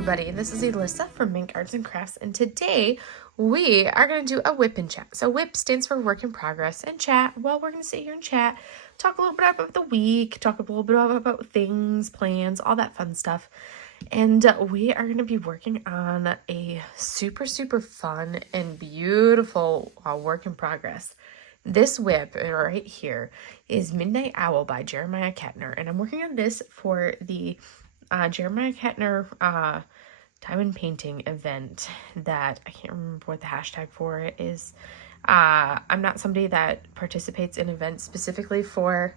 everybody, this is Elissa from Mink Arts and Crafts, and today we are going to do a WIP and chat. So WIP stands for work in progress, and chat, well, we're going to sit here and chat, talk a little bit about the week, talk a little bit about things, plans, all that fun stuff. And we are going to be working on a super fun and beautiful work in progress. This WIP right here is Midnight Owl by Jeremiah Kettner, and I'm working on this for the Jeremiah Kettner diamond painting event that I can't remember what the hashtag for it is. I'm not somebody that participates in events specifically for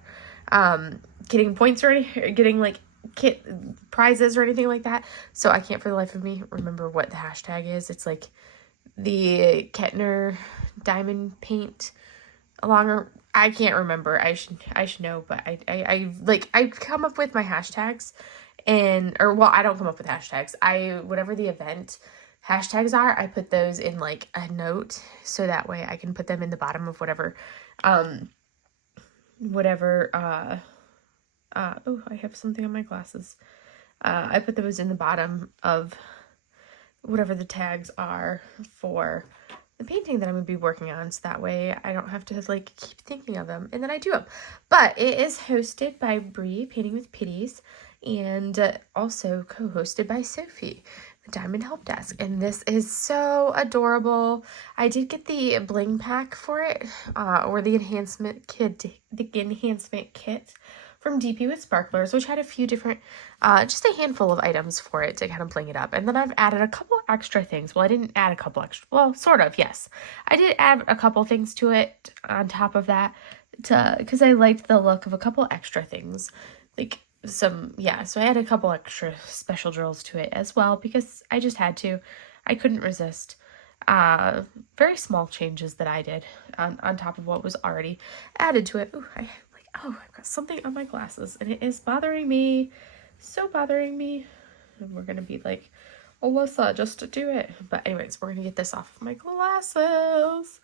getting points or getting like kit prizes or anything like that, so I can't for the life of me remember what the hashtag is. It's like the Kettner diamond paint along, or I can't remember. I should know, but I come up with my hashtags. I don't come up with hashtags. Whatever the event hashtags are, I put those in like a note, so that way I can put them in the bottom of whatever, oh, I have something on my glasses. I put those in the bottom of whatever the tags are for the painting that I'm going to be working on, so that way I don't have to like keep thinking of them, and then I do them. But it is hosted by Bree, Painting with Pitties, and also co-hosted by Sophie, the Diamond Help Desk, and this is so adorable. I did get the bling pack for it, or the enhancement kit from DP with Sparklers, which had a few different, just a handful of items for it to kind of bling it up. And then I've added a couple extra things. Well, I didn't add a couple extra, well, sort of, yes. I did add a couple things to it on top of that, because I liked the look of a couple extra things. Like so I had a couple extra special drills to it as well, because I just had to. I couldn't resist. Very small changes that I did on top of what was already added to it. Ooh, I've got something on my glasses and it is bothering me. So bothering me. And we're going to be like, Alyssa, just do it. But anyways, we're going to get this off of my glasses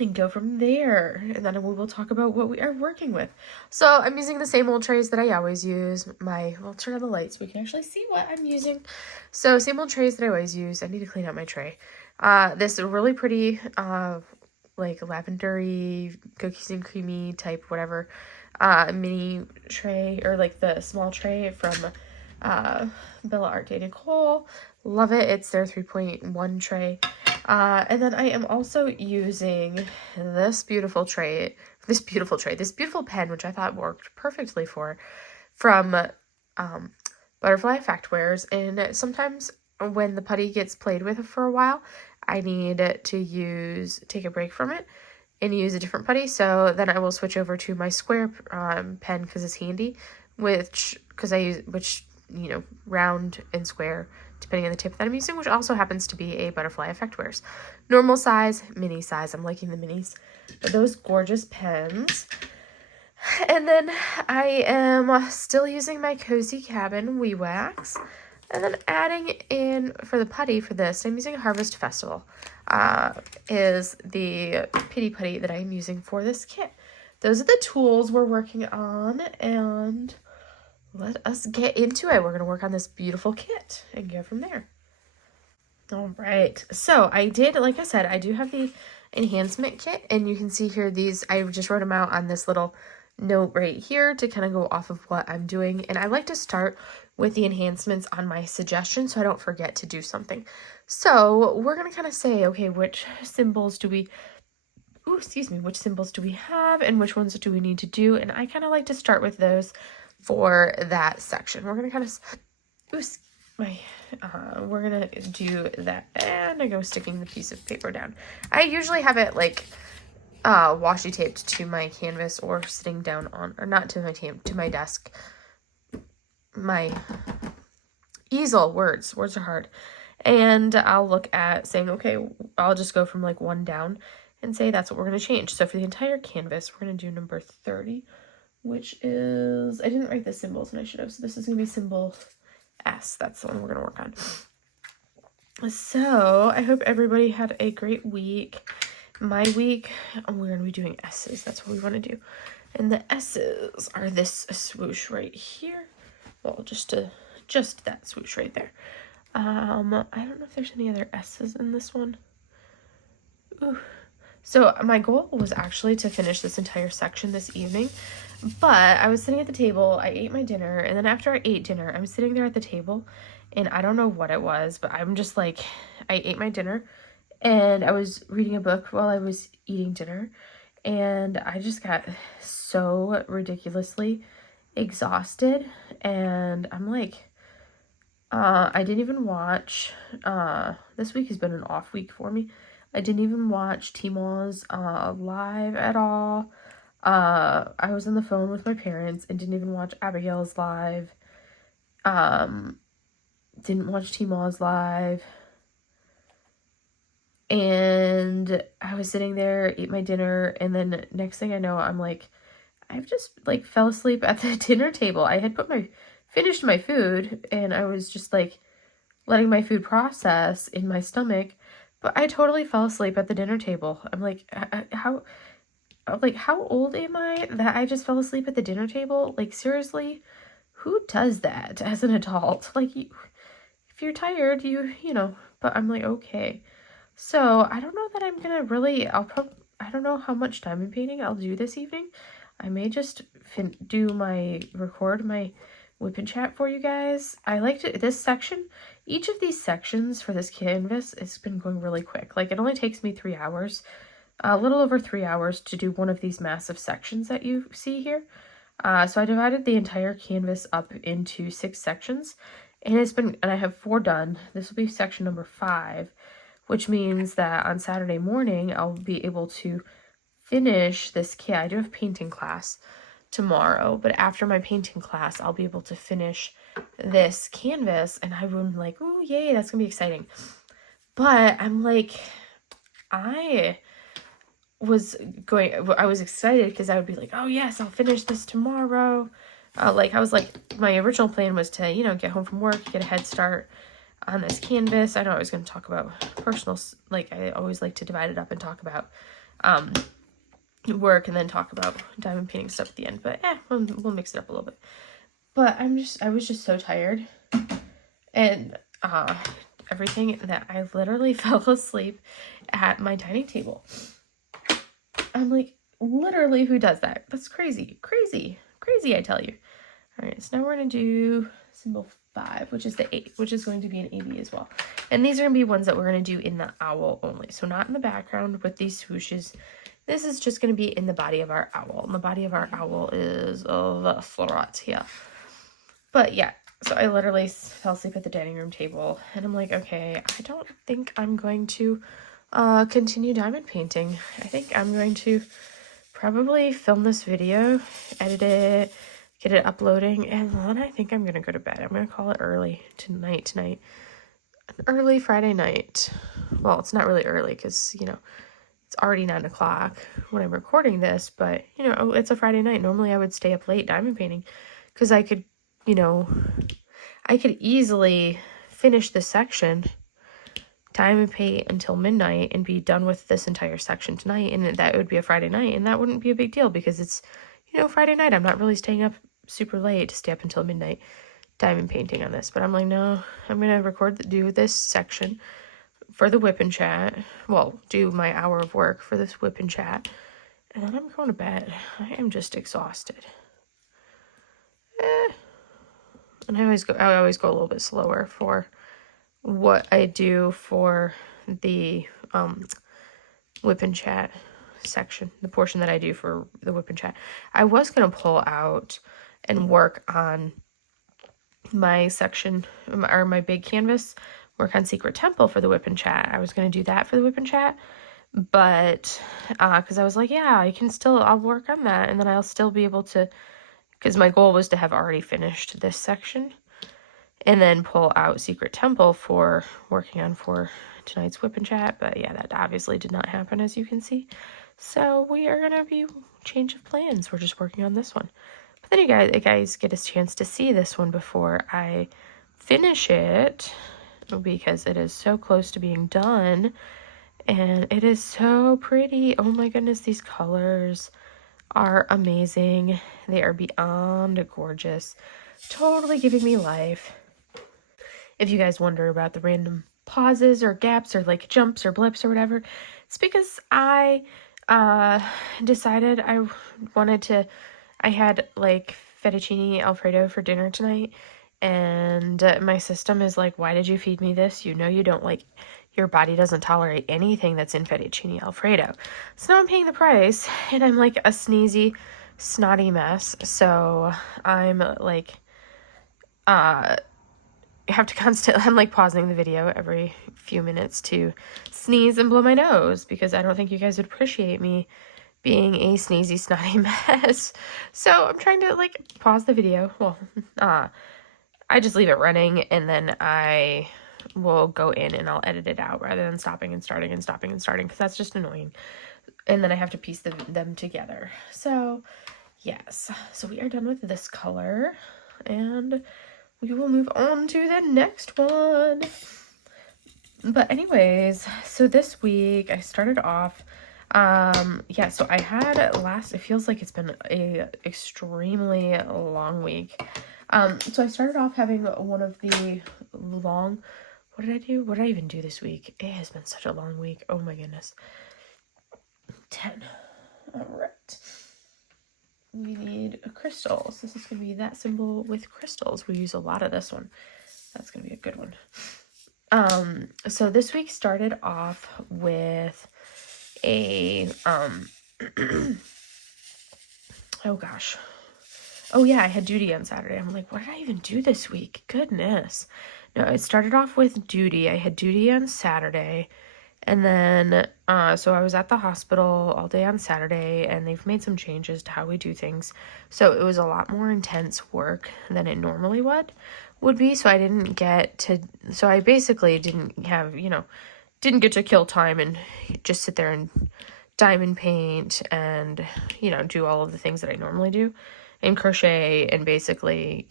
and go from there. And then we will talk about what we are working with. So I'm using the same old trays that I always use. I'll turn on the light so we can actually see what I'm using. So same old trays that I always use. I need to clean out my tray. This really pretty, like lavendery, cookies and creamy type, whatever, mini tray, or like the small tray from Bella Art de Nicole. Love it. It's their 3.1 tray. And then I am also using this beautiful pen, which I thought worked perfectly from Butterfly Effect Wares. And sometimes when the putty gets played with for a while, I need to take a break from it and use a different putty. So then I will switch over to my square pen, because it's handy, which round and square, depending on the tip that I'm using, which also happens to be a Butterfly Effect Wares. Normal size, mini size. I'm liking the minis. But those gorgeous pens. And then I am still using my Cozy Cabin Wee Wax. And then adding in for the putty for this, I'm using Harvest Festival, is the Pitty Putty that I'm using for this kit. Those are the tools we're working on, and let us get into it. We're going to work on this beautiful kit and go from there. All right, so I do have the enhancement kit, and you can see here I just wrote them out on this little note right here to kind of go off of what I'm doing. And I like to start with the enhancements on my suggestion so I don't forget to do something. So we're going to kind of say, okay, which symbols do we have and which ones do we need to do? And I kind of like to start with those for that section. We're going to kind of, we're going to do that. And I go sticking the piece of paper down. I usually have it like washi taped to my canvas, or sitting down on, or not to my desk, my easel. Words are hard. And I'll look at saying, okay, I'll just go from like 1 down and say that's what we're going to change. So for the entire canvas, we're going to do number 30, which is, I didn't write the symbols and I should have. So this is going to be symbol S. That's the one we're going to work on. So I hope everybody had a great week. My week, we're going to be doing S's. That's what we want to do. And the S's are this swoosh right here. Well, just to just that swoosh right there. I don't know if there's any other S's in this one. Ooh. So my goal was actually to finish this entire section this evening, but I was sitting at the table, I ate my dinner, and then after I ate dinner, I'm sitting there at the table, and I don't know what it was, but I'm just like, I ate my dinner, and I was reading a book while I was eating dinner, and I just got so ridiculously exhausted, and I'm like, I didn't even watch, this week has been an off week for me. I didn't even watch Timo's live at all. I was on the phone with my parents and didn't even watch Abigail's live. Didn't watch Timo's live. And I was sitting there, ate my dinner, and then next thing I know, I'm like, I've just like fell asleep at the dinner table. I had finished my food, and I was just like letting my food process in my stomach, but I totally fell asleep at the dinner table. I'm like, how old am I that I just fell asleep at the dinner table? Like, seriously, who does that as an adult? Like, if you're tired, you know, but I'm like, okay. So I don't know that I'm gonna really, I don't know how much diamond painting I'll do this evening. I may just record my WIP Chat for you guys. I liked it, this section, each of these sections for this canvas, it's been going really quick. Like, it only takes me 3 hours, a little over 3 hours to do one of these massive sections that you see here. So I divided the entire canvas up into 6 sections, and I have 4 done. This will be section number 5, which means that on Saturday morning, I'll be able to finish this kit. I do have painting class tomorrow, but after my painting class, I'll be able to finish this canvas, and I'm like, ooh, yay, that's gonna be exciting. But I'm like, I was excited because I would be like, oh yes, I'll finish this tomorrow. My original plan was to, you know, get home from work, get a head start on this canvas. I know I was going to talk about personal, like I always like to divide it up and talk about work and then talk about diamond painting stuff at the end, but we'll mix it up a little bit. But I was just so tired, and everything, that I literally fell asleep at my dining table. I'm like, literally, who does that? That's crazy, I tell you. All right, so now we're going to do symbol 5, which is the 8, which is going to be an AB as well. And these are going to be ones that we're going to do in the owl only. So not in the background with these swooshes. This is just going to be in the body of our owl. And the body of our owl is the florat here. But yeah, so I literally fell asleep at the dining room table. And I'm like, okay, I don't think I'm going to continue diamond painting. I think I'm going to probably film this video, edit it, get it uploading, and then I think I'm gonna go to bed. I'm gonna call it early tonight. An early Friday night. Well, it's not really early because, you know, it's already 9 o'clock when I'm recording this, but, you know, it's a Friday night. Normally I would stay up late diamond painting because I could, you know, I could easily finish this section, diamond paint until midnight, and be done with this entire section tonight, and that would be a Friday night, and that wouldn't be a big deal because it's, you know, Friday night. I'm not really staying up super late to stay up until midnight diamond painting on this. But I'm like, no, I'm gonna do this section for the WIP Chat. Well, do my hour of work for this WIP Chat, and then I'm going to bed. I am just exhausted. And I always go a little bit slower for what I do for the WIP Chat section, the portion that I do for the WIP Chat. I was going to pull out and work on my section, or my big canvas, work on Secret Temple for the WIP Chat. I was going to do that for the WIP Chat, but because I was like, yeah, I'll work on that, and then I'll still be able to, because my goal was to have already finished this section and then pull out Secret Temple for working on for tonight's WIP Chat. But yeah, that obviously did not happen, as you can see. So we are going to be change of plans. We're just working on this one. But then you guys get a chance to see this one before I finish it, because it is so close to being done. And it is so pretty. Oh my goodness, these colors are amazing. They are beyond gorgeous. Totally giving me life. If you guys wonder about the random pauses or gaps or like jumps or blips or whatever, it's because I decided I had like fettuccine Alfredo for dinner tonight, and my system is like, why did you feed me this? You know you don't like, your body doesn't tolerate anything that's in fettuccine Alfredo. So now I'm paying the price, and I'm like a sneezy, snotty mess. So I'm like, have to constantly, I'm like pausing the video every few minutes to sneeze and blow my nose, because I don't think you guys would appreciate me being a sneezy, snotty mess. So I'm trying to like pause the video. Well, I just leave it running, and then I will go in and I'll edit it out rather than stopping and starting and stopping and starting, because that's just annoying. And then I have to piece them together. So yes, so we are done with this color, and we will move on to the next one. But anyways, so this week I started off, yeah, so I had it feels like it's been a extremely long week. So I started off having one of the long, what did I do? What did I even do this week? It has been such a long week. Oh my goodness. 10. All right. We need crystals. This is going to be that symbol with crystals. We use a lot of this one. That's going to be a good one. So this week started off with a, oh gosh. Oh yeah, I had duty on Saturday. I'm like, what did I even do this week? Goodness. No, it started off with duty. I had duty on Saturday. And then, so I was at the hospital all day on Saturday, and they've made some changes to how we do things. So it was a lot more intense work than it normally would be. So I basically didn't get to kill time and just sit there and diamond paint and, do all of the things that I normally do and crochet and basically,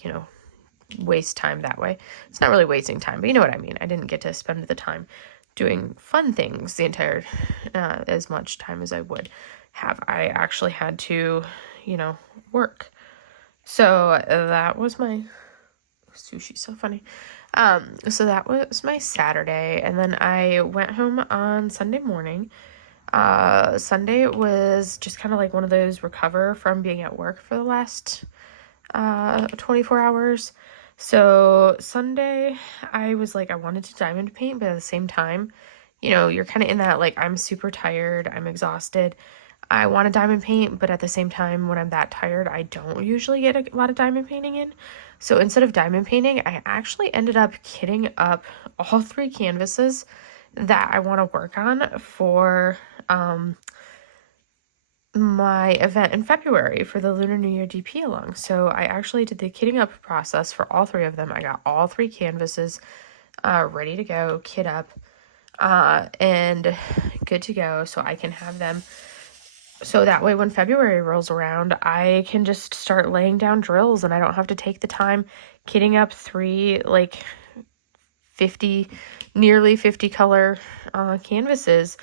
waste time that way. It's not really wasting time, but you know what I mean. I didn't get to spend the time doing fun things the entire, as much time as I would have. I actually had to, work. So that was my, sushi's so funny. So that was my Saturday, and then I went home on Sunday morning. Sunday was just kind of like one of those recover from being at work for the last 24 hours. So Sunday, I was like, I wanted to diamond paint, but at the same time, you're kind of in that, like, I'm super tired, I'm exhausted, I want to diamond paint, but at the same time, when I'm that tired, I don't usually get a lot of diamond painting in. So instead of diamond painting, I actually ended up kitting up all 3 canvases that I want to work on for, my event in February for the Lunar New Year DP along. So I actually did the kitting up process for all 3 of them. I got all 3 canvases ready to go, kit up, and good to go, so I can have them. So that way when February rolls around, I can just start laying down drills, and I don't have to take the time kitting up 3 like nearly 50 color canvases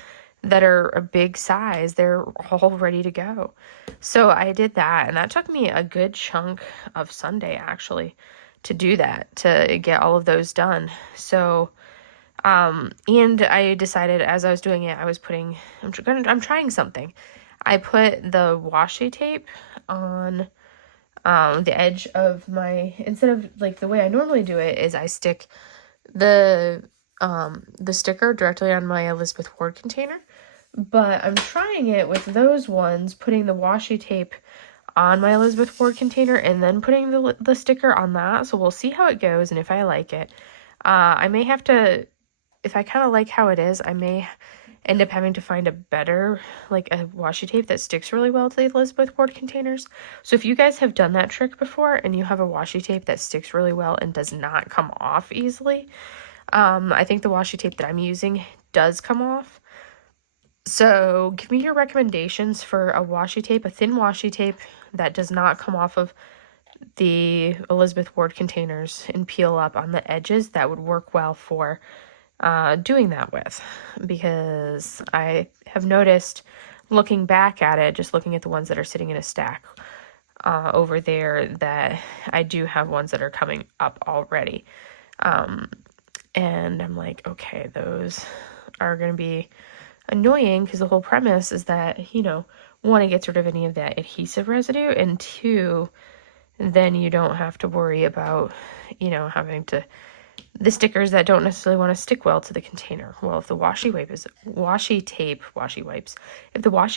that are a big size. They're all ready to go. So I did that, and that took me a good chunk of Sunday actually to do that, to get all of those done. So and I decided as I was doing it, I'm trying something. I put the washi tape on the edge of instead of like the way I normally do it is I stick the sticker directly on my Elizabeth Ward container, but I'm trying it with those ones, putting the washi tape on my Elizabeth Ward container and then putting the sticker on that. So we'll see how it goes, and if I like it, I may have to, if I kind of like how it is, I may end up having to find a better, like a washi tape that sticks really well to the Elizabeth Ward containers. So if you guys have done that trick before and you have a washi tape that sticks really well and does not come off easily, I think the washi tape that I'm using does come off. So give me your recommendations for a washi tape, a thin washi tape that does not come off of the Elizabeth Ward containers and peel up on the edges that would work well for doing that with, because I have noticed, looking back at it, just looking at the ones that are sitting in a stack over there, that I do have ones that are coming up already. And I'm like, okay, those are going to be annoying because the whole premise is that, you know, one, it gets rid of any of that adhesive residue, and two, then you don't have to worry about, you know, having to, the stickers that don't necessarily want to stick well to the container. Well, if the washi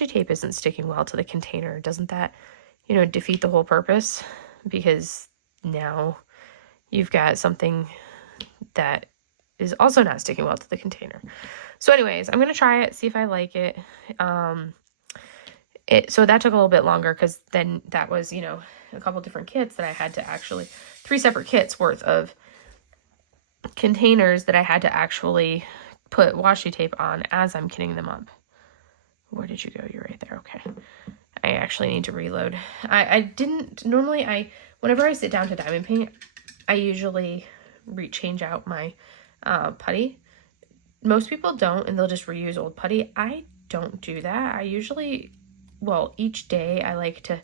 tape isn't sticking well to the container, doesn't that, you know, defeat the whole purpose? Because now you've got something that is also not sticking well to the container. So anyways, I'm going to try it, see if I like it. So that took a little bit longer because then that was, you know, a couple different kits that I had to actually, 3 separate kits worth of containers that I had to actually put washi tape on as I'm kitting them up. Where did you go? You're right there. Okay. I actually need to reload. I didn't, normally whenever I sit down to diamond paint, I usually change out my putty. Most people don't, and they'll just reuse old putty. I don't do that. I usually, well, each day I like to,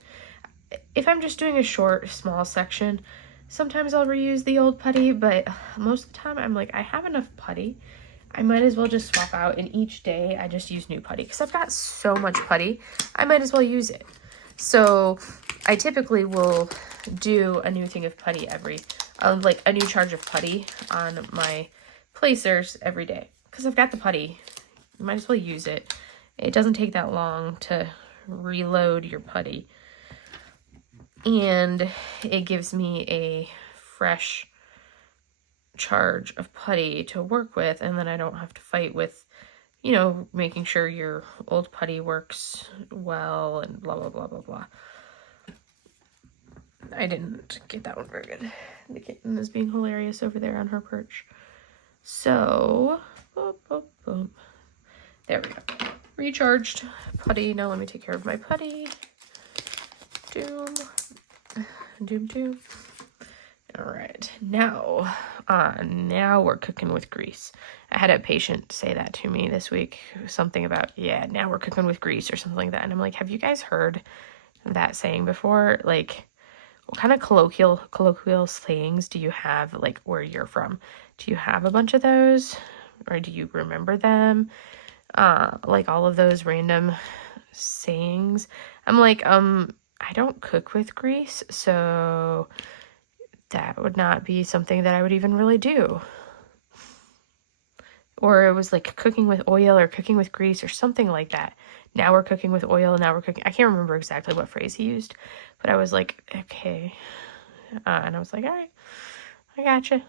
if I'm just doing a short, small section, sometimes I'll reuse the old putty, but most of the time I'm like, I have enough putty. I might as well just swap out, and each day I just use new putty because I've got so much putty, I might as well use it. So I typically will do a new thing of putty every, like a new charge of putty on my placers every day because I've got the putty. You might as well use it. It doesn't take that long to reload your putty. And it gives me a fresh charge of putty to work with, and then I don't have to fight with, you know, making sure your old putty works well and blah, blah, blah, blah, blah. I didn't get that one very good. The kitten is being hilarious over there on her perch. So, boop, boop, boop. There we go. Recharged putty. Now let me take care of my putty. Doom. Doom, doom. All right, now we're cooking with grease. I had a patient say that to me this week, something about, yeah, now we're cooking with grease or something like that. And I'm like, have you guys heard that saying before? Like, what kind of colloquial sayings do you have, like, where you're from? Do you have a bunch of those, or do you remember them? Like all of those random sayings. I'm like, I don't cook with grease, so that would not be something that I would even really do. Or it was like cooking with oil or cooking with grease or something like that. Now we're cooking with oil, now we're cooking. I can't remember exactly what phrase he used, but I was like, okay. And I was like, all right, I gotcha.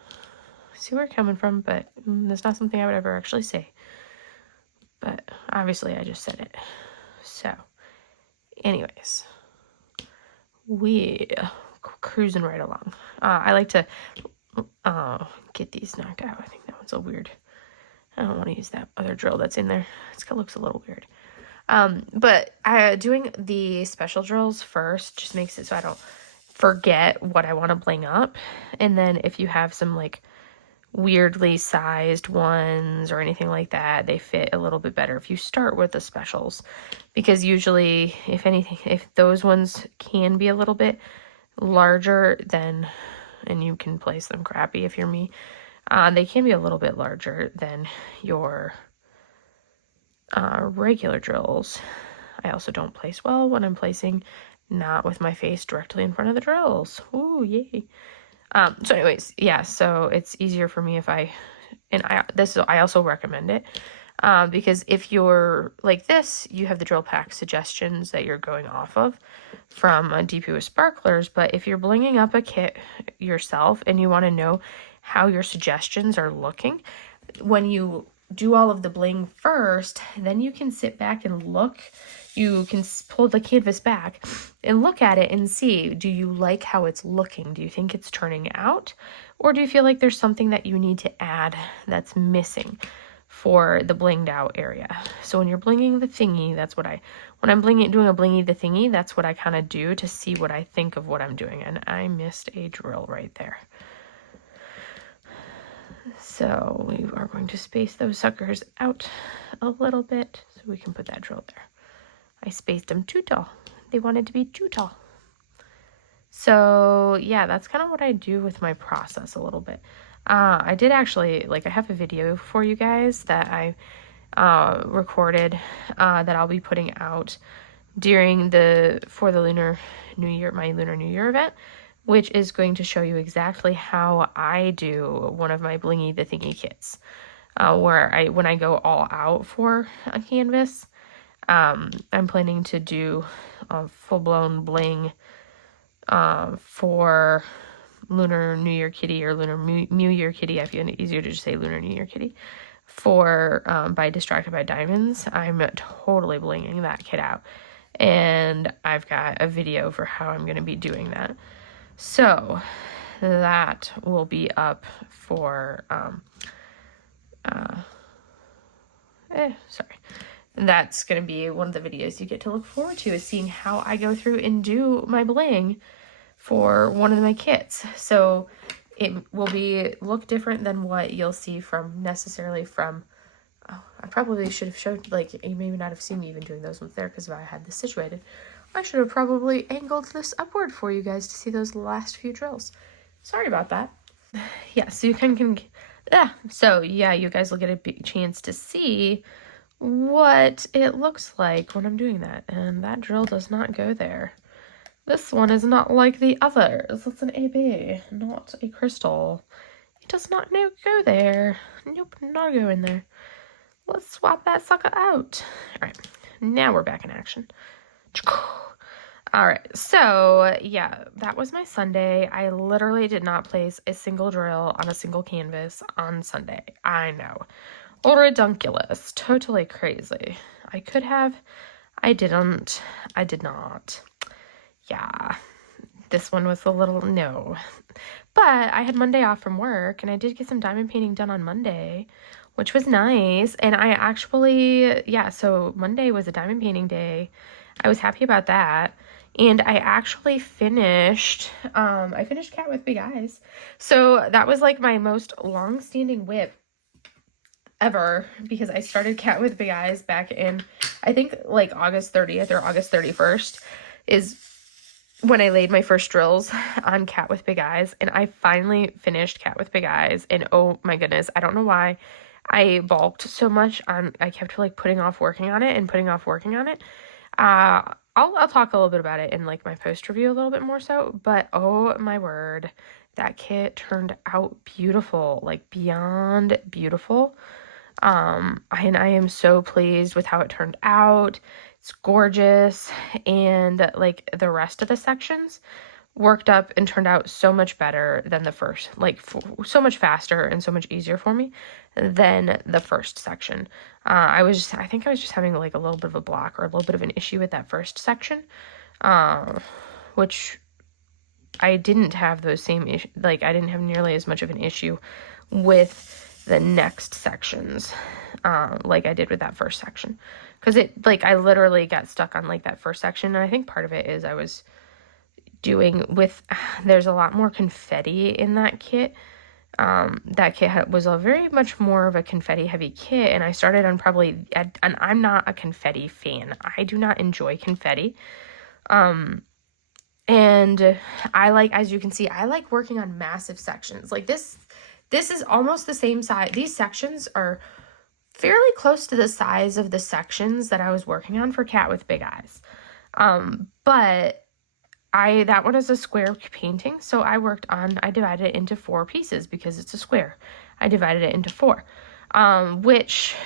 See where you're coming from, but that's not something I would ever actually say. But obviously I just said it. So, anyways, we cruising right along. I like to get these knocked out. I think that one's a weird. I don't want to use that other drill that's in there. It looks a little weird. But doing the special drills first just makes it so I don't forget what I want to bling up. And then if you have some like weirdly sized ones or anything like that, they fit a little bit better if you start with the specials, because usually if those ones can be a little bit larger than, and you can place them crappy if you're me, they can be a little bit larger than your regular drills. I also don't place well when I'm placing not with my face directly in front of the drills. Ooh, yay. So anyways, yeah, so it's easier for me if I also recommend it, because if you're like this, you have the drill pack suggestions that you're going off of from DP with Sparklers, but if you're blinging up a kit yourself and you want to know how your suggestions are looking, when you do all of the bling first, then you can sit back and look. You can pull the canvas back and look at it and see, do you like how it's looking? Do you think it's turning out? Or do you feel like there's something that you need to add that's missing for the blinged out area? So when you're blinging the thingy, when I'm doing a blingy the thingy, that's what I kind of do to see what I think of what I'm doing. And I missed a drill right there. So we are going to space those suckers out a little bit so we can put that drill there. I spaced them too tall. They wanted to be too tall. So yeah, that's kind of what I do with my process a little bit. I did actually, like, I have a video for you guys that I recorded that I'll be putting out for the Lunar New Year, my Lunar New Year event, which is going to show you exactly how I do one of my Blingy the Thingy kits, where when I go all out for a canvas, I'm planning to do a full-blown bling for Lunar New Year Kitty, or Lunar New Year Kitty. I feel it easier to just say Lunar New Year Kitty. For by Distracted by Diamonds, I'm totally blinging that kit out, and I've got a video for how I'm going to be doing that. So that will be up for that's going to be one of the videos you get to look forward to, is seeing how I go through and do my bling for one of my kits. So it will look different than what you'll see necessarily from, I probably should have showed, like, you may not have seen me even doing those ones there, because if I had this situated, I should have probably angled this upward for you guys to see those last few drills. Sorry about that. Yeah, so you you guys will get a big chance to see what it looks like when I'm doing that. And that drill does not go there. This one is not like the others. It's an AB, not a crystal. It does not go there. Nope, not go in there. Let's swap that sucker out. All right, now we're back in action. All right, so yeah, that was my Sunday. I literally did not place a single drill on a single canvas on Sunday. I know. Redunculous. Totally crazy. I could have. I didn't. I did not. Yeah. This one was a little no. But I had Monday off from work, and I did get some diamond painting done on Monday, which was nice. And I actually, so Monday was a diamond painting day. I was happy about that. And I actually finished, Cat with Big Eyes. So that was like my most long-standing WIP ever, because I started Cat with Big Eyes back in, I think, like August 30th or August 31st is when I laid my first drills on Cat with Big Eyes, and I finally finished Cat with Big Eyes, and oh my goodness, I don't know why I balked so much I kept like putting off working on it. I'll talk a little bit about it in like my post review a little bit more so, but oh my word, that kit turned out beautiful, like beyond beautiful. And I am so pleased with how it turned out. It's gorgeous, and like the rest of the sections worked up and turned out so much better than the first, like so much faster and so much easier for me than the first section. I think I was just having like a little bit of a block or a little bit of an issue with that first section, which I didn't have those same issues. Like, I didn't have nearly as much of an issue with the next sections, like I did with that first section, because I literally got stuck on like that first section. And I think part of it is I was doing there's a lot more confetti in that kit. That kit was a very much more of a confetti heavy kit, and I started on and I'm not a confetti fan. I do not enjoy confetti. And I like, as you can see, I like working on massive sections. Like this is almost the same size. These sections are fairly close to the size of the sections that I was working on for Cat with Big Eyes. But that one is a square painting, so I divided it into 4 pieces because it's a square. I divided it into 4, which,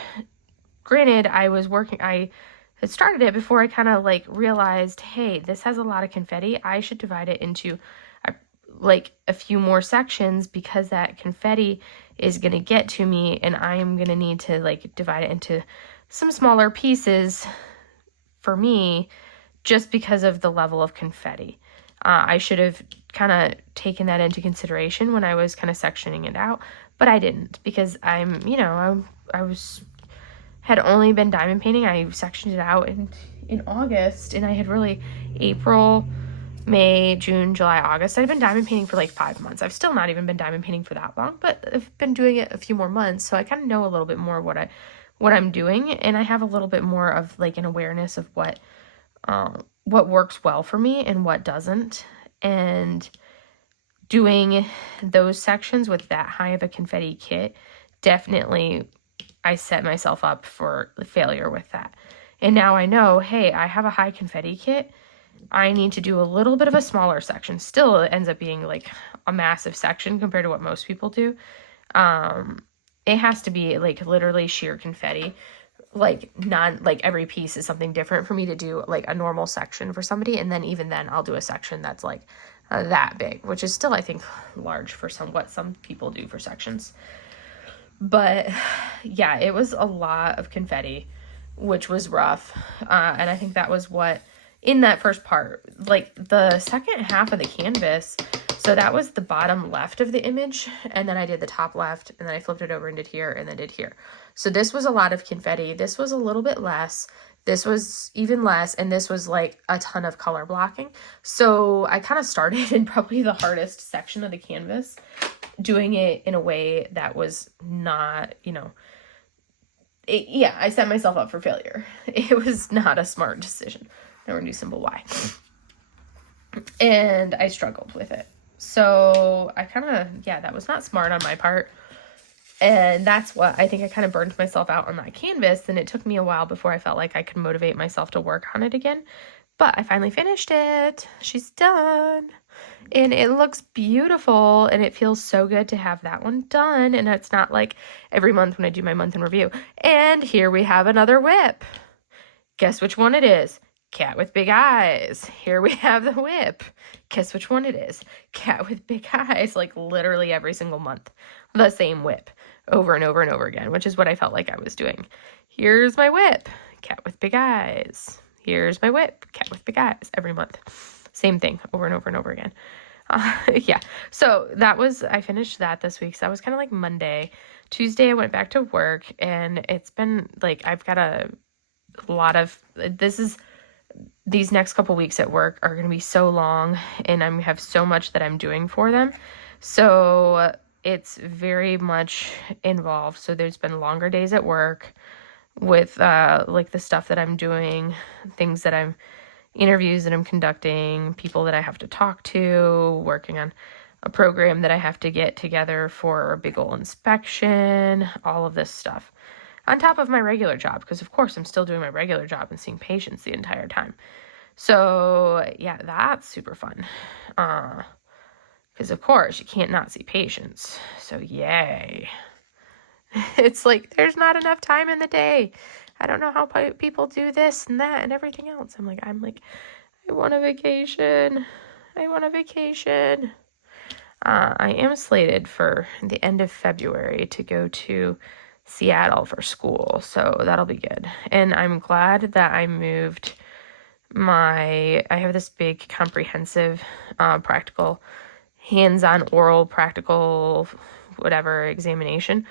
granted, I had started it before I kind of like realized, hey, this has a lot of confetti. I should divide it into a few more sections, because that confetti is going to get to me, and I am going to need to like divide it into some smaller pieces for me, just because of the level of confetti. I should have kind of taken that into consideration when I was kind of sectioning it out, but I didn't, because I had only been diamond painting. I sectioned it out in August, and I had really April, May, June, July, August. I'd been diamond painting for like 5 months. I've still not even been diamond painting for that long, but I've been doing it a few more months, so I kind of know a little bit more what I'm doing, and I have a little bit more of like an awareness of what works well for me and what doesn't. And doing those sections with that high of a confetti kit, definitely I set myself up for failure with that. And now I know, hey, I have a high confetti kit. I need to do a little bit of a smaller section. Still, it ends up being like a massive section compared to what most people do. It has to be like literally sheer confetti. Like every piece is something different for me to do like a normal section for somebody. And then even then I'll do a section that's like that big, which is still, I think, large for what some people do for sections. But yeah, it was a lot of confetti, which was rough. And I think that was what, in that first part, like the second half of the canvas, so that was the bottom left of the image, and then I did the top left, and then I flipped it over and did here, and then did here. So this was a lot of confetti. This was a little bit less. This was even less, and this was like a ton of color blocking. So I kind of started in probably the hardest section of the canvas, doing it in a way that was not, I set myself up for failure. It was not a smart decision. Now we're going to do symbol Y. And I struggled with it. So I kind of, that was not smart on my part. And that's what I think I kind of burned myself out on that canvas. And it took me a while before I felt like I could motivate myself to work on it again. But I finally finished it. She's done. And it looks beautiful. And it feels so good to have that one done. And it's not like every month when I do my month in review. And here we have another WIP. Guess which one it is? Cat with big eyes. Here we have the WIP. Guess which one it is? Cat with big eyes. Like literally every single month. The same WIP. Over and over and over again. Which is what I felt like I was doing. Here's my WIP. Cat with big eyes. Here's my WIP. Cat with big eyes. Every month. Same thing. Over and over and over again. Yeah. So I finished that this week. So that was kind of like Monday. Tuesday I went back to work. And it's been like, I've got a lot of, these next couple weeks at work are going to be so long, and I have so much that I'm doing for them. So it's very much involved. So there's been longer days at work with like the stuff that I'm doing, interviews that I'm conducting, people that I have to talk to, working on a program that I have to get together for a big old inspection, all of this stuff. On top of my regular job, because of course I'm still doing my regular job and seeing patients the entire time. So yeah, that's super fun. Because of course you can't not see patients. So yay. It's like there's not enough time in the day. I don't know how people do this and that and everything else. I'm like, I want a vacation. I am slated for the end of February to go to Seattle for school, so that'll be good. And I'm glad that I moved I have this big comprehensive practical hands-on oral practical whatever examination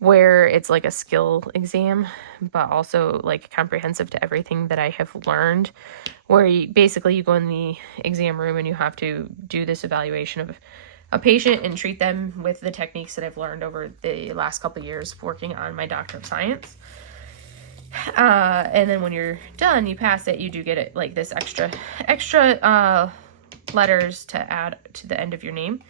where it's like a skill exam but also like comprehensive to everything that I have learned, where you go in the exam room and you have to do this evaluation of a patient and treat them with the techniques that I've learned over the last couple of years working on my Doctor of Science. And then when you're done, you pass it, you do get it like this extra letters to add to the end of your name.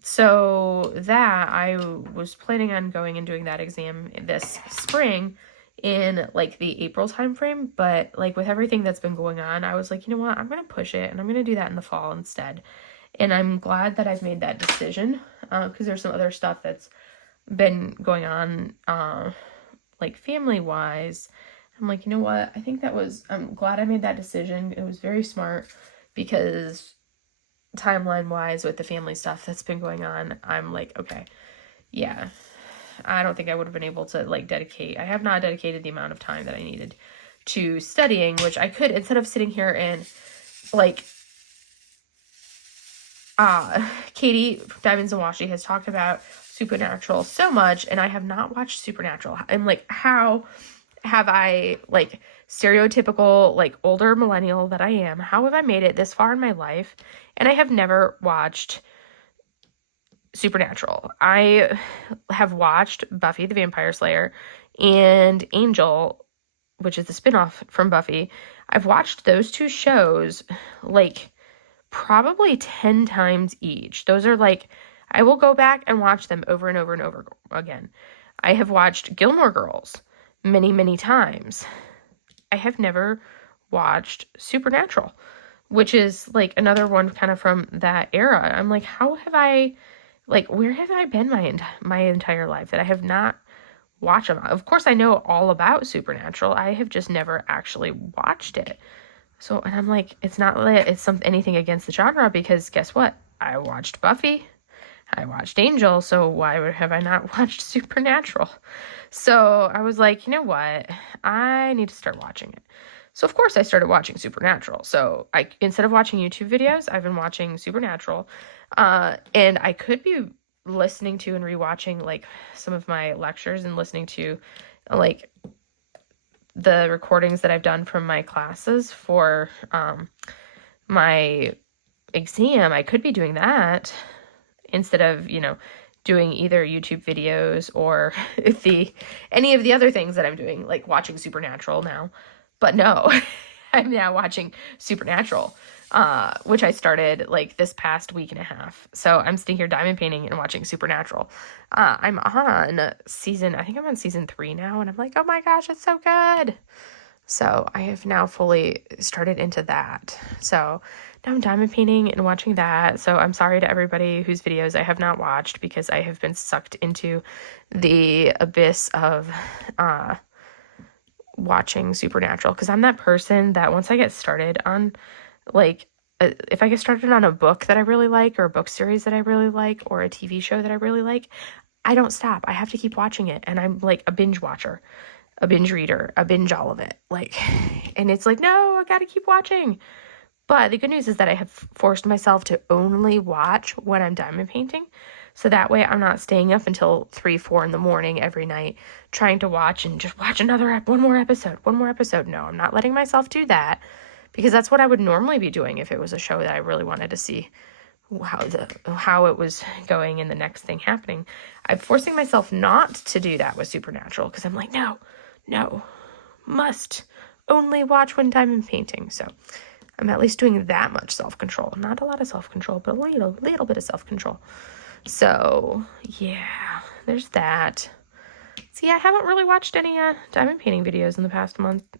So that I was planning on going and doing that exam this spring in like the April timeframe, but like with everything that's been going on, I was like, you know what, I'm going to push it and I'm going to do that in the fall instead. And I'm glad that I've made that decision, because there's some other stuff that's been going on, like family-wise. I'm like, you know what? I'm glad I made that decision. It was very smart, because timeline-wise with the family stuff that's been going on, I'm like, okay, yeah, I don't think I would have been able to like I have not dedicated the amount of time that I needed to studying, which I could, instead of sitting here and like, Katie from Diamonds and Washi has talked about Supernatural so much, and I have not watched Supernatural. I'm like, how have I, like, stereotypical, like, older millennial that I am, how have I made it this far in my life, and I have never watched Supernatural? I have watched Buffy the Vampire Slayer and Angel, which is the spinoff from Buffy. I've watched those two shows, like, probably 10 times each. Those are like, I will go back and watch them over and over and over again. I have watched Gilmore Girls many, many times. I have never watched Supernatural, which is like another one kind of from that era. I'm like, how have I, like, where have I been my entire life that I have not watched them? Of course, I know all about Supernatural. I have just never actually watched it. So, and I'm like, it's not that it's anything against the genre, because guess what? I watched Buffy. I watched Angel, so why have I not watched Supernatural? So I was like, you know what? I need to start watching it. So of course I started watching Supernatural. So instead of watching YouTube videos, I've been watching Supernatural. And I could be listening to and rewatching like some of my lectures and listening to like the recordings that I've done from my classes for my exam. I could be doing that instead of, doing either YouTube videos or any of the other things that I'm doing, like watching Supernatural now. But no, I'm now watching Supernatural, which I started like this past week and a half. So I'm sitting here diamond painting and watching Supernatural. I'm on season 3 now, and I'm like, oh my gosh, it's so good. So I have now fully started into that. So now I'm diamond painting and watching that. So I'm sorry to everybody whose videos I have not watched, because I have been sucked into the abyss of watching Supernatural. Because I'm that person that once I get started on, like, if I get started on a book that I really like, or a book series that I really like, or a TV show that I really like, I don't stop. I have to keep watching it. And I'm like a binge watcher, a binge reader, a binge all of it. Like, and it's like, no, I gotta keep watching. But the good news is that I have forced myself to only watch when I'm diamond painting. So that way I'm not staying up until 3, 4 in the morning every night trying to watch and just watch one more episode. No, I'm not letting myself do that, because that's what I would normally be doing if it was a show that I really wanted to see how it was going and the next thing happening. I'm forcing myself not to do that with Supernatural, because I'm like, no, must only watch when diamond painting. So I'm at least doing that much self-control. Not a lot of self-control, but a little bit of self-control. So yeah, there's that. See, I haven't really watched any diamond painting videos in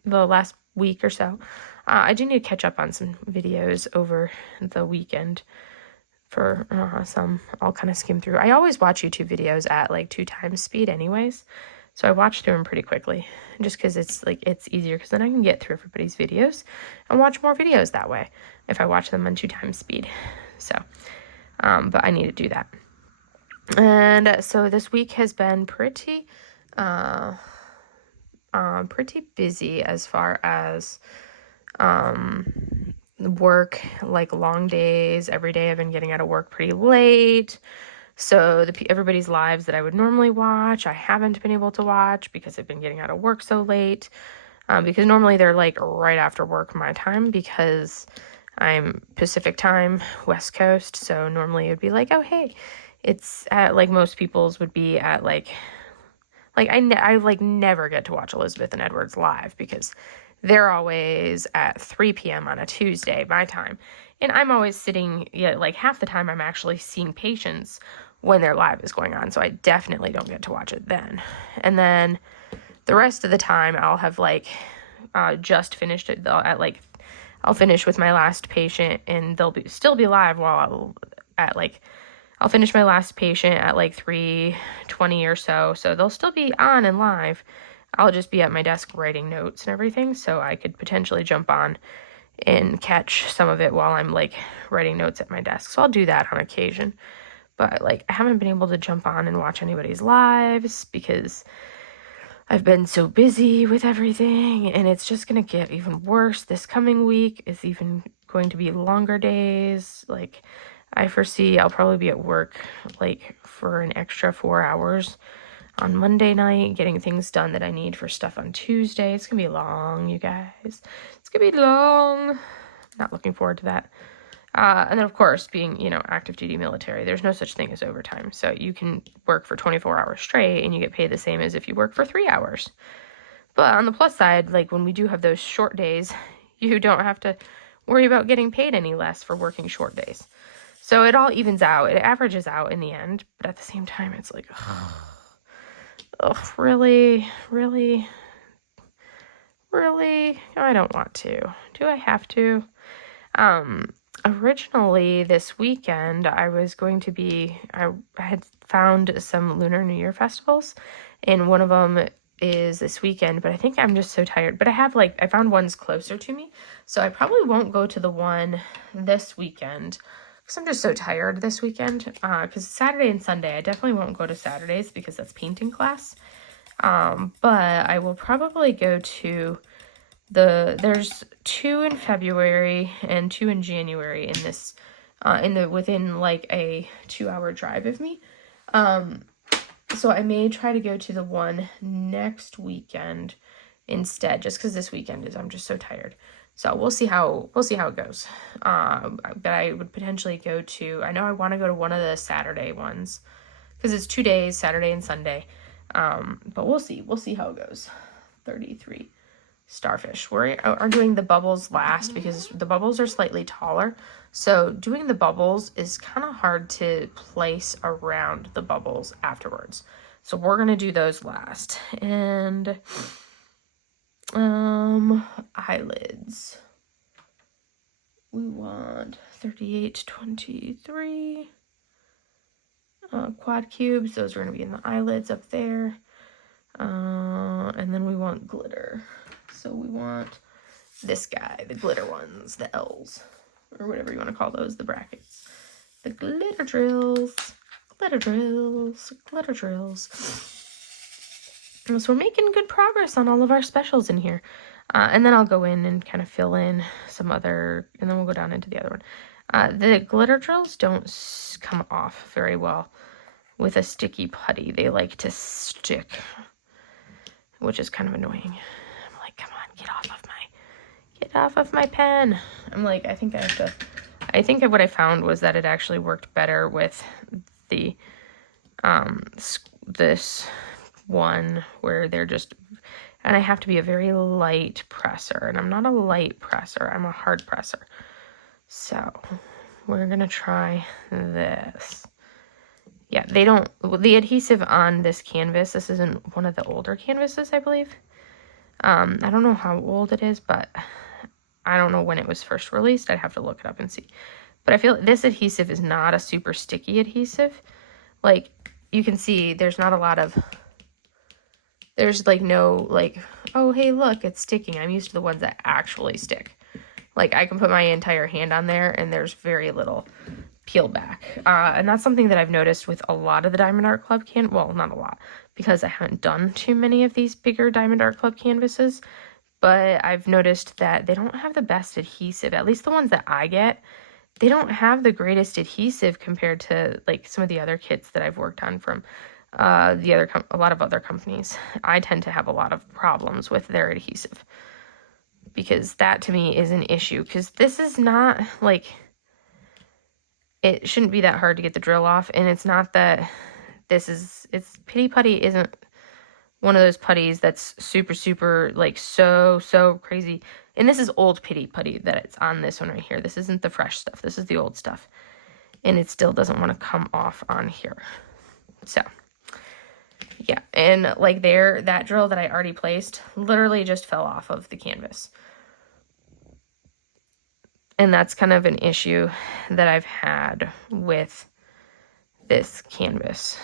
the last week or so. I do need to catch up on some videos over the weekend for some. I'll kind of skim through. I always watch YouTube videos at like 2 times speed anyways. So I watch through them pretty quickly, just because it's easier, because then I can get through everybody's videos and watch more videos that way if I watch them on 2 times speed. So, but I need to do that. And so this week has been pretty busy as far as work, like long days. Every day I've been getting out of work pretty late. So everybody's lives that I would normally watch, I haven't been able to watch because I've been getting out of work so late. Because normally they're like right after work my time, because I'm Pacific time, West Coast. So normally it would be like, oh, hey, it's at like most people's would be at like I like never get to watch Elizabeth and Edward's live, because they're always at 3 p.m. on a Tuesday, my time. And I'm always sitting, like half the time I'm actually seeing patients when their live is going on. So I definitely don't get to watch it then. And then the rest of the time I'll have like just finished it I'll finish with my last patient, and they'll still be live while I'll finish my last patient at like 3:20 or so. So they'll still be on and live. I'll just be at my desk writing notes and everything, so I could potentially jump on and catch some of it while I'm like writing notes at my desk. So I'll do that on occasion. But like I haven't been able to jump on and watch anybody's lives because I've been so busy with everything, and it's just going to get even worse. This coming week is even going to be longer days. Like I foresee I'll probably be at work like for an extra 4 hours on Monday night, getting things done that I need for stuff on Tuesday. It's going to be long, you guys. It's going to be long. Not looking forward to that. And then, of course, being, active duty military, there's no such thing as overtime. So you can work for 24 hours straight and you get paid the same as if you work for 3 hours. But on the plus side, like when we do have those short days, you don't have to worry about getting paid any less for working short days. So it all evens out. It averages out in the end. But at the same time, it's like, ugh, really? Really? Really? I don't want to. Do I have to? Originally this weekend, I had found some Lunar New Year festivals, and one of them is this weekend, but I think I'm just so tired. But I found ones closer to me, so I probably won't go to the one this weekend because I'm just so tired this weekend. Because Saturday and Sunday, I definitely won't go to Saturdays because that's painting class. But I will probably go to there's 2 in February and 2 in January in this, within like a 2-hour drive of me. So I may try to go to the one next weekend instead, just because this weekend I'm just so tired. So we'll see how it goes. But I would potentially go to, I know I want to go to one of the Saturday ones because it's 2 days, Saturday and Sunday. But we'll see how it goes. 33 starfish. We are doing the bubbles last because the bubbles are slightly taller. So doing the bubbles is kind of hard to place around the bubbles afterwards. So we're going to do those last. And eyelids. We want 38, 23. Quad cubes. Those are going to be in the eyelids up there. And then we want glitter. So we want this guy, the glitter ones, the L's, or whatever you want to call those, the brackets. The glitter drills, glitter drills, glitter drills. So we're making good progress on all of our specials in here. And then I'll go in and kind of fill in some other, and then we'll go down into the other one. The glitter drills don't come off very well with a sticky putty. They like to stick, which is kind of annoying. I'm like, come on, get off of my pen. I'm like, I think what I found was that it actually worked better with the, this one where they're just, and I have to be a very light presser, and I'm not a light presser, I'm a hard presser. So we're going to try this. Yeah, the adhesive on this canvas, this isn't one of the older canvases, I believe. I don't know how old it is, but I don't know when it was first released. I'd have to look it up and see. But I feel this adhesive is not a super sticky adhesive. Like, you can see there's not a lot of, there's like no, like, oh, hey, look, it's sticking. I'm used to the ones that actually stick. Like, I can put my entire hand on there and there's very little peel back. And that's something that I've noticed with a lot of the Diamond Art Club well, not a lot, because I haven't done too many of these bigger Diamond Art Club canvases, but I've noticed that they don't have the best adhesive. At least the ones that I get, they don't have the greatest adhesive compared to like some of the other kits that I've worked on from a lot of other companies. I tend to have a lot of problems with their adhesive because that to me is an issue, because this is not like, it shouldn't be that hard to get the drill off, and it's not that Pitty Putty isn't one of those putties that's super, super, like, so crazy. And this is old Pitty Putty that it's on this one right here. This isn't the fresh stuff. This is the old stuff. And it still doesn't want to come off on here. So, yeah. And, like, that drill that I already placed literally just fell off of the canvas. And that's kind of an issue that I've had with this canvas.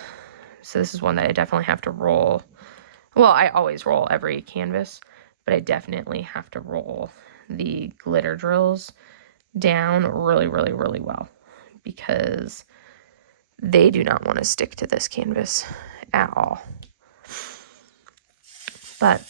So this is one that I definitely have to roll. Well, I always roll every canvas, but I definitely have to roll the glitter drills down really, really, really well, because they do not want to stick to this canvas at all. But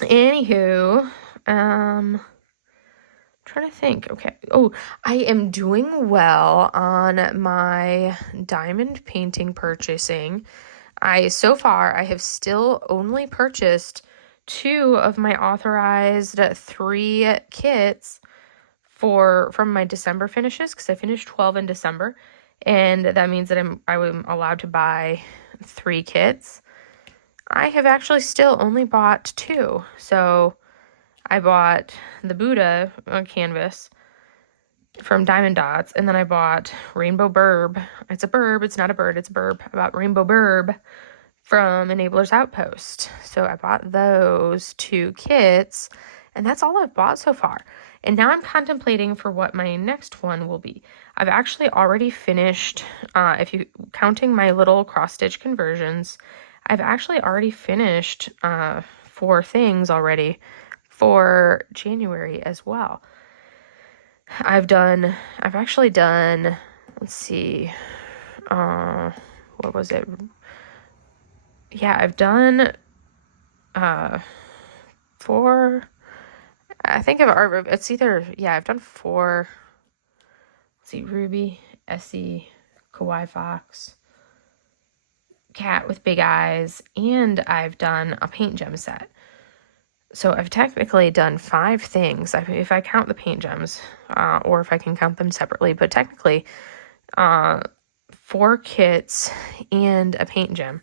anywho, trying to think. Okay. Oh, I am doing well on my diamond painting purchasing. So far, I have still only purchased 2 of my authorized 3 kits from my December finishes, because I finished 12 in December, and that means that I'm allowed to buy 3 kits. I have actually still only bought 2. So I bought the Buddha canvas, from Diamond Dots, and then I bought Rainbow Burb. It's a burb, it's not a bird, it's a burb. I bought Rainbow Burb from Enabler's Outpost. So I bought those 2 kits, and that's all I've bought so far. And now I'm contemplating for what my next one will be. I've actually already finished, if you counting my little cross-stitch conversions, I've actually already finished 4 things already for January as well. I've actually done, let's see, what was it? Yeah, I've done 4, I think it's either, yeah, I've done 4, let's see, Ruby, Essie, Kawaii Fox, Cat with Big Eyes, and I've done a paint gem set. So I've technically done 5 things, if I count the paint gems, or if I can count them separately, but technically 4 kits and a paint gem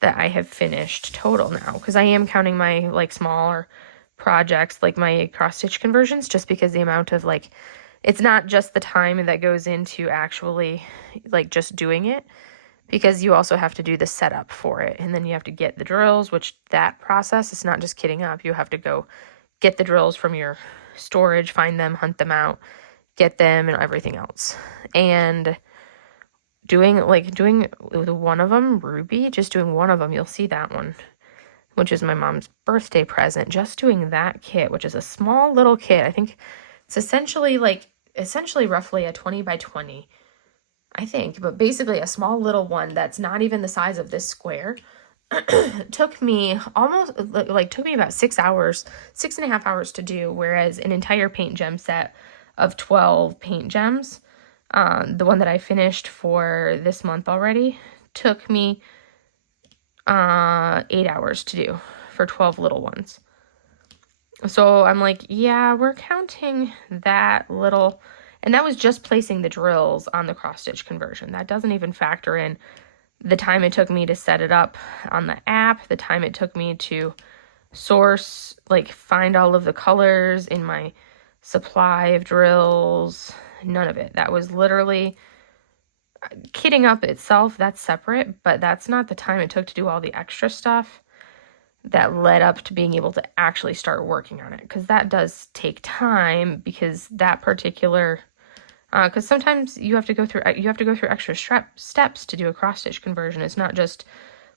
that I have finished total now, because I am counting my like smaller projects, like my cross-stitch conversions, just because the amount of like, it's not just the time that goes into actually like just doing it, because you also have to do the setup for it, and then you have to get the drills, which that process is not just kitting up. You have to go get the drills from your storage, find them, hunt them out, get them, and everything else. And doing one of them, Ruby, just doing one of them, you'll see that one, which is my mom's birthday present. Just doing that kit, which is a small little kit. I think it's essentially roughly a 20 by 20, I think, but basically a small little one that's not even the size of this square. took me about 6 hours, 6.5 hours to do, whereas an entire paint gem set of 12 paint gems, the one that I finished for this month already, took me 8 hours to do for 12 little ones. So I'm like, yeah, we're counting that little, and that was just placing the drills on the cross-stitch conversion. That doesn't even factor in the time it took me to set it up on the app, the time it took me to source, like find all of the colors in my supply of drills, none of it. That was literally kitting up itself, that's separate, but that's not the time it took to do all the extra stuff that led up to being able to actually start working on it, because that does take time, because that particular because sometimes you have to go through extra steps to do a cross stitch conversion. It's not just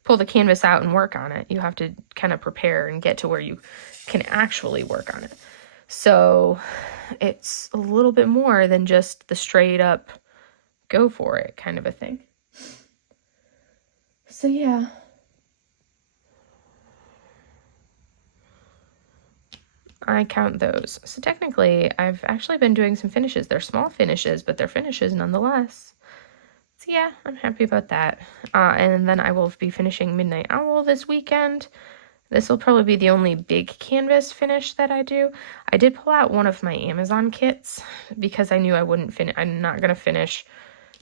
pull the canvas out and work on it. You have to kind of prepare and get to where you can actually work on it. So it's a little bit more than just the straight up go for it kind of a thing. So yeah. I count those. So technically, I've actually been doing some finishes. They're small finishes, but they're finishes nonetheless. So yeah, I'm happy about that. And then I will be finishing Midnight Owl this weekend. This will probably be the only big canvas finish that I do. I did pull out one of my Amazon kits because I knew I wouldn't finish. I'm not going to finish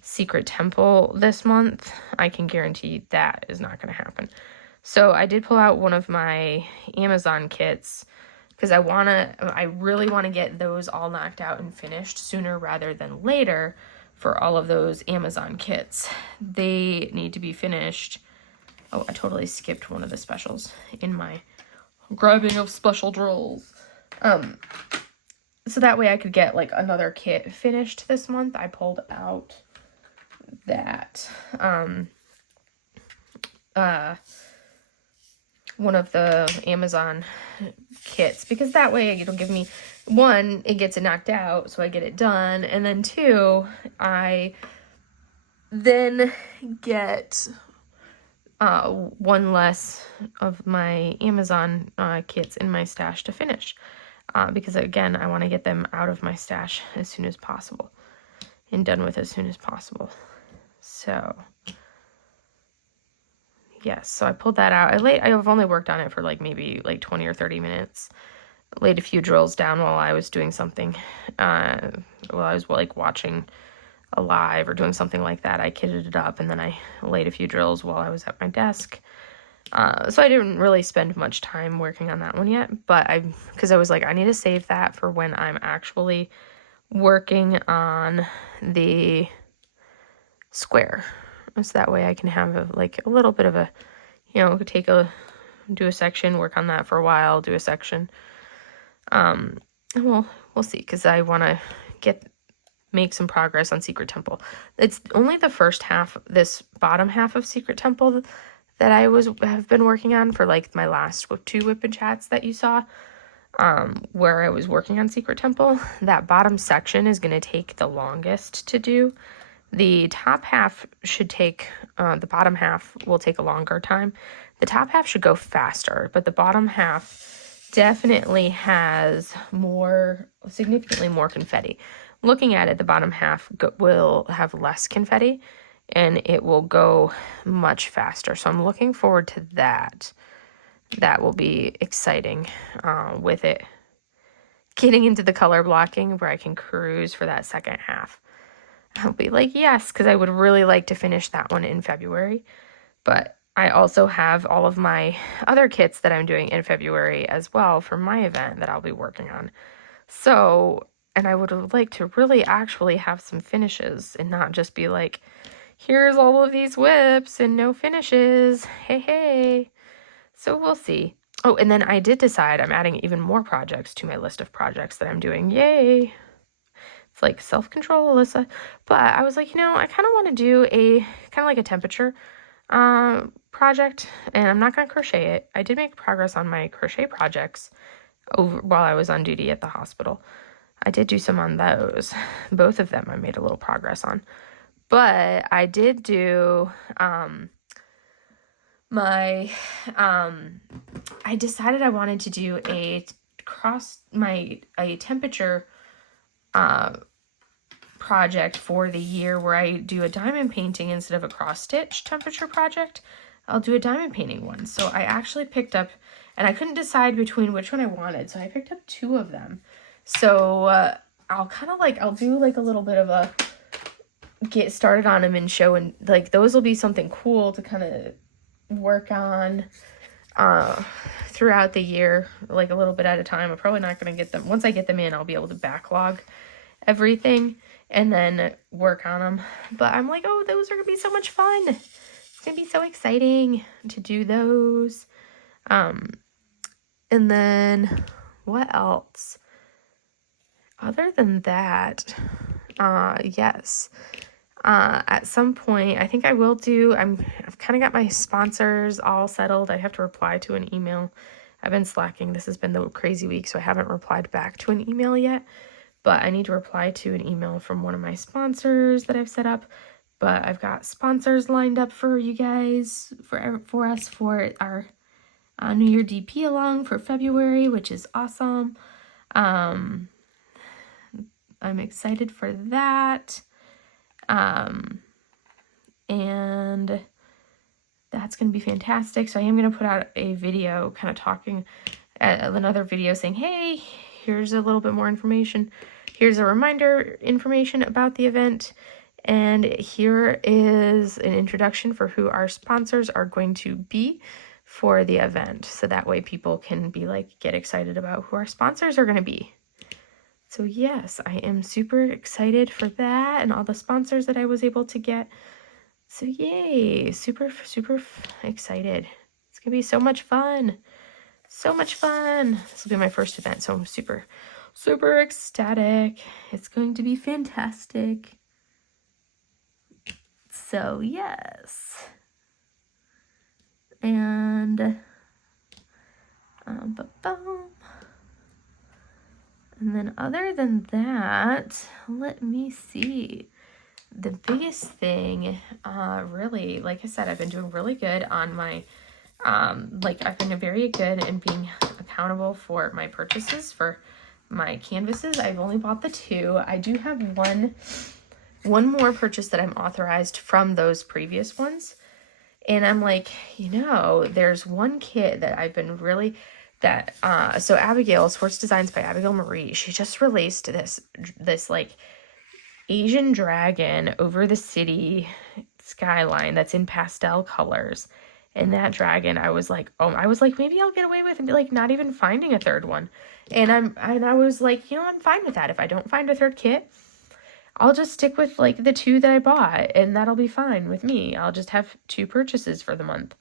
Secret Temple this month. I can guarantee that is not going to happen. So I did pull out one of my Amazon kits, because I really want to get those all knocked out and finished sooner rather than later for all of those Amazon kits. They need to be finished. Oh, I totally skipped one of the specials in my grabbing of special drills. So that way I could get like another kit finished this month. I pulled out that, one of the Amazon kits, because that way it'll give me, 1, it gets it knocked out, so I get it done, and then 2, I then get 1 less of my Amazon kits in my stash to finish, because again, I want to get them out of my stash as soon as possible and done with as soon as possible. So yes, so I pulled that out. I've only worked on it for like maybe like 20 or 30 minutes. Laid a few drills down while I was doing something. While I was like watching a live or doing something like that. I kitted it up, and then I laid a few drills while I was at my desk. So I didn't really spend much time working on that one yet, but because I was like, I need to save that for when I'm actually working on the square. So that way I can have a little bit of a, do a section, work on that for a while, do a section. And we'll see, because I want to make some progress on Secret Temple. It's only the first half, this bottom half of Secret Temple that I have been working on for like my last 2 WIP Chats that you saw, where I was working on Secret Temple. That bottom section is going to take the longest to do. The top half should take, the bottom half will take a longer time. The top half should go faster, but the bottom half definitely has significantly more confetti. Looking at it, the bottom half will have less confetti, and it will go much faster. So I'm looking forward to that. That will be exciting with it getting into the color blocking where I can cruise for that second half. I'll be like, yes, because I would really like to finish that one in February. But I also have all of my other kits that I'm doing in February as well for my event that I'll be working on. So, and I would like to really actually have some finishes and not just be like, here's all of these WIPs and no finishes. Hey. So we'll see. Oh, and then I did decide I'm adding even more projects to my list of projects that I'm doing. Yay. It's like self-control, Alyssa. But I was like, I kind of want to do a kind of like a temperature project, and I'm not going to crochet it. I did make progress on my crochet projects while I was on duty at the hospital. I did do some on those. Both of them I made a little progress on. But I did do I decided I wanted to do a temperature project for the year where I do a diamond painting instead of a cross stitch temperature project. I'll do a diamond painting one. So I actually picked up, and I couldn't decide between which one I wanted, so I picked up 2 of them. So I'll do like a little bit of a get started on them and show, and like those will be something cool to kind of work on throughout the year, like a little bit at a time. I'm probably not going to get them. Once I get them in, I'll be able to backlog everything and then work on them. But I'm like, oh, those are going to be so much fun. It's going to be so exciting to do those. And then what else? Other than that, yes. At some point, I think I will do, I've kind of got my sponsors all settled. I have to reply to an email. I've been slacking. This has been the crazy week, so I haven't replied back to an email yet. But I need to reply to an email from one of my sponsors that I've set up. But I've got sponsors lined up for you guys, for us, for our New Year DP along for February, which is awesome. I'm excited for that. And that's going to be fantastic. So I am going to put out a video kind of talking, another video saying, hey, here's a little bit more information. Here's a reminder information about the event. And here is an introduction for who our sponsors are going to be for the event. So that way people can be like, get excited about who our sponsors are going to be. So yes, I am super excited for that and all the sponsors that I was able to get. So yay, super excited. It's going to be so much fun. So much fun. This will be my first event, so I'm super ecstatic. It's going to be fantastic. So yes. And and then other than that, let me see. The biggest thing, really, like I said, I've been doing really good on my, I've been very good in being accountable for my purchases for my canvases. I've only bought the 2. I do have one more purchase that I'm authorized from those previous ones. And I'm like, there's one kit that I've been really, so Abigail, Sports Designs by Abigail Marie, she just released this like Asian dragon over the city skyline that's in pastel colors. And that dragon, I was like, oh, I was like, maybe I'll get away with like not even finding a third one. And I was like, you know, I'm fine with that. If I don't find a third kit, I'll just stick with like the 2 that I bought, and that'll be fine with me. I'll just have 2 purchases for the month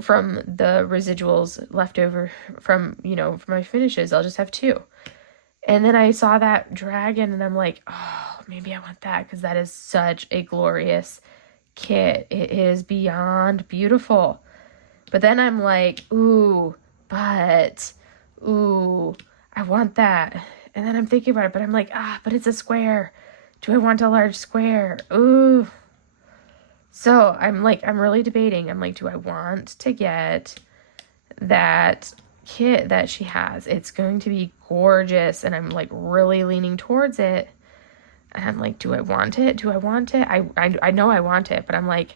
from the residuals left over from, you know, from my finishes. I'll just have 2. And then I saw that dragon and I'm like, oh, maybe I want that, because that is such a glorious kit. It is beyond beautiful. But then I'm like, ooh, I want that. And then I'm thinking about it, but I'm like, but it's a square. Do I want a large square? Ooh. So I'm like, I'm really debating. I'm like, do I want to get that kit that she has? It's going to be gorgeous, and I'm like really leaning towards it. And I'm like, do I want it? Do I want it? I know I want it, but I'm like,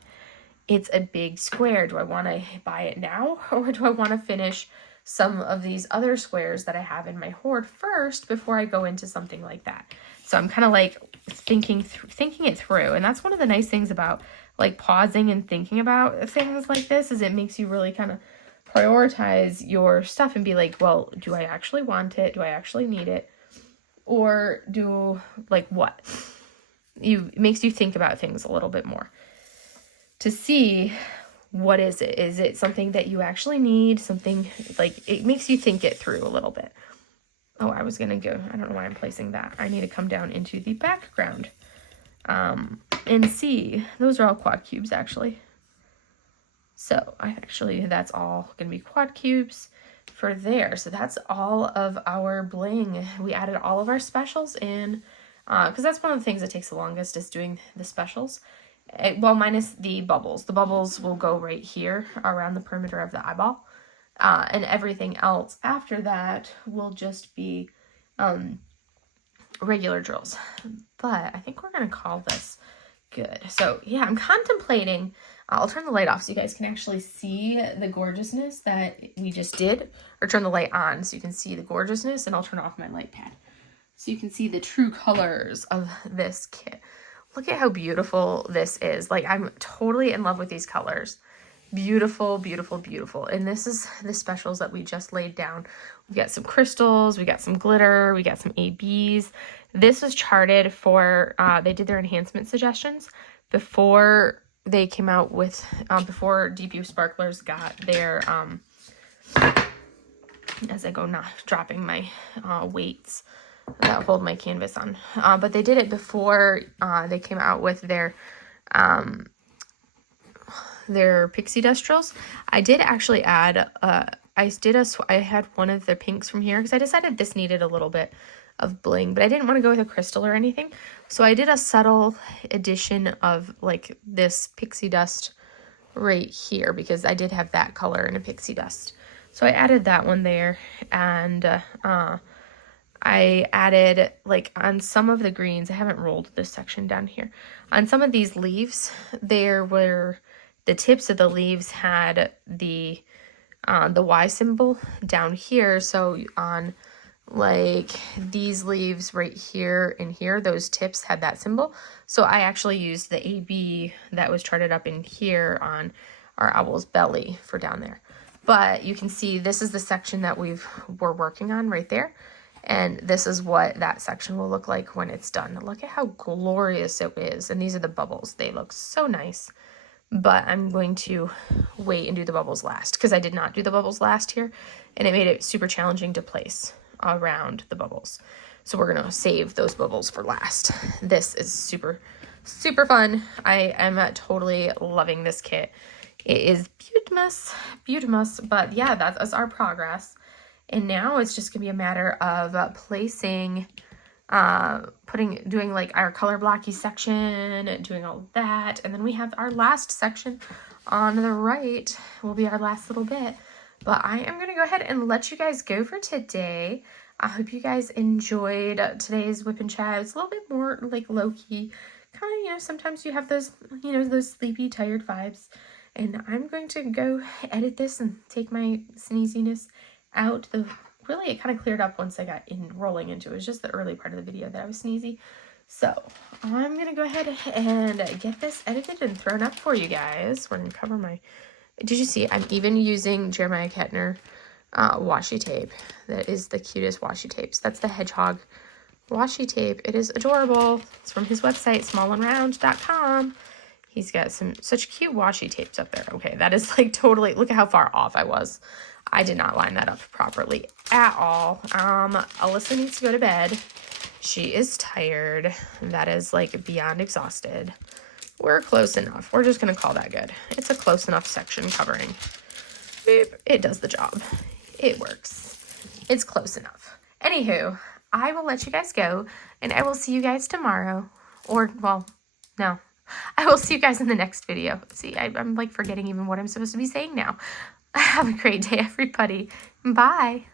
it's a big square. Do I want to buy it now, or do I want to finish some of these other squares that I have in my hoard first before I go into something like that? So I'm kind of like thinking it through. And that's one of the nice things about like pausing and thinking about things like this, is it makes you really kind of prioritize your stuff and be like, well, do I actually want it? Do I actually need it? Or do, like, what? It makes you think about things a little bit more to see, what is it? Is it something that you actually need? Something like, it makes you think it through a little bit. Oh, I was gonna go, I don't know why I'm placing that. I need to come down into the background and see. Those are all quad cubes, actually. So that's all gonna be quad cubes for there. So that's all of our bling. We added all of our specials in, because that's one of the things that takes the longest, is doing the specials. Well, minus the bubbles. The bubbles will go right here around the perimeter of the eyeball. And everything else after that will just be regular drills. But I think we're going to call this good. So yeah, I'm contemplating, I'll turn the light off so you guys can actually see the gorgeousness that we just did, or turn the light on so you can see the gorgeousness, and I'll turn off my light pad so you can see the true colors of this kit. Look at how beautiful this is. Like, I'm totally in love with these colors. Beautiful, beautiful, beautiful. And this is the specials that we just laid down. We got some crystals, we got some glitter, we got some ABs. This was charted for, they did their enhancement suggestions before they came out with, before DPU Sparklers got their, as I go dropping my weights that hold my canvas on. But they did it before they came out with their pixie dust drills. I did actually add, I had one of the pinks from here because I decided this needed a little bit of bling, but I didn't want to go with a crystal or anything. So I did a subtle addition of like this pixie dust right here, because I did have that color in a pixie dust. So I added that one there, and I added, like, on some of the greens, I haven't rolled this section down here. On some of these leaves, there were, the tips of the leaves had the Y symbol down here. So on, like, these leaves right here and here, those tips had that symbol. So I actually used the AB that was charted up in here on our owl's belly for down there. But you can see this is the section that we're working on right there. And this is what that section will look like when it's done. Look at how glorious it is. And these are the bubbles. They look so nice. But I'm going to wait and do the bubbles last, because I did not do the bubbles last here. And it made it super challenging to place around the bubbles. So we're going to save those bubbles for last. This is super, super fun. I am totally loving this kit. It is beautimous. But yeah, that's our progress. And now it's just gonna be a matter of placing, doing like our color blocky section, doing all of that. And then we have our last section on the right will be our last little bit. But I am gonna go ahead and let you guys go for today. I hope you guys enjoyed today's WIP Chat. It's a little bit more like low-key, kind of, sometimes you have those, those sleepy, tired vibes. And I'm going to go edit this and take my sneeziness out. Really, it kind of cleared up once I got rolling into it. It was just the early part of the video that I was sneezy. So I'm gonna go ahead and get this edited and thrown up for you guys. We're gonna cover my Did you see? I'm even using Jeremiah Kettner washi tape. That is the cutest washi tapes. That's the hedgehog washi tape. It is adorable. It's from his website, smallandround.com. He's got such cute washi tapes up there. Okay, that is like totally, look at how far off I was. I did not line that up properly at all. Alyssa needs to go to bed. She is tired. That is like beyond exhausted. We're close enough. We're just going to call that good. It's a close enough section covering. Beep. It does the job. It works. It's close enough. Anywho, I will let you guys go, and I will see you guys tomorrow. Or, well, no. I will see you guys in the next video. See, I'm like forgetting even what I'm supposed to be saying now. Have a great day, everybody. Bye.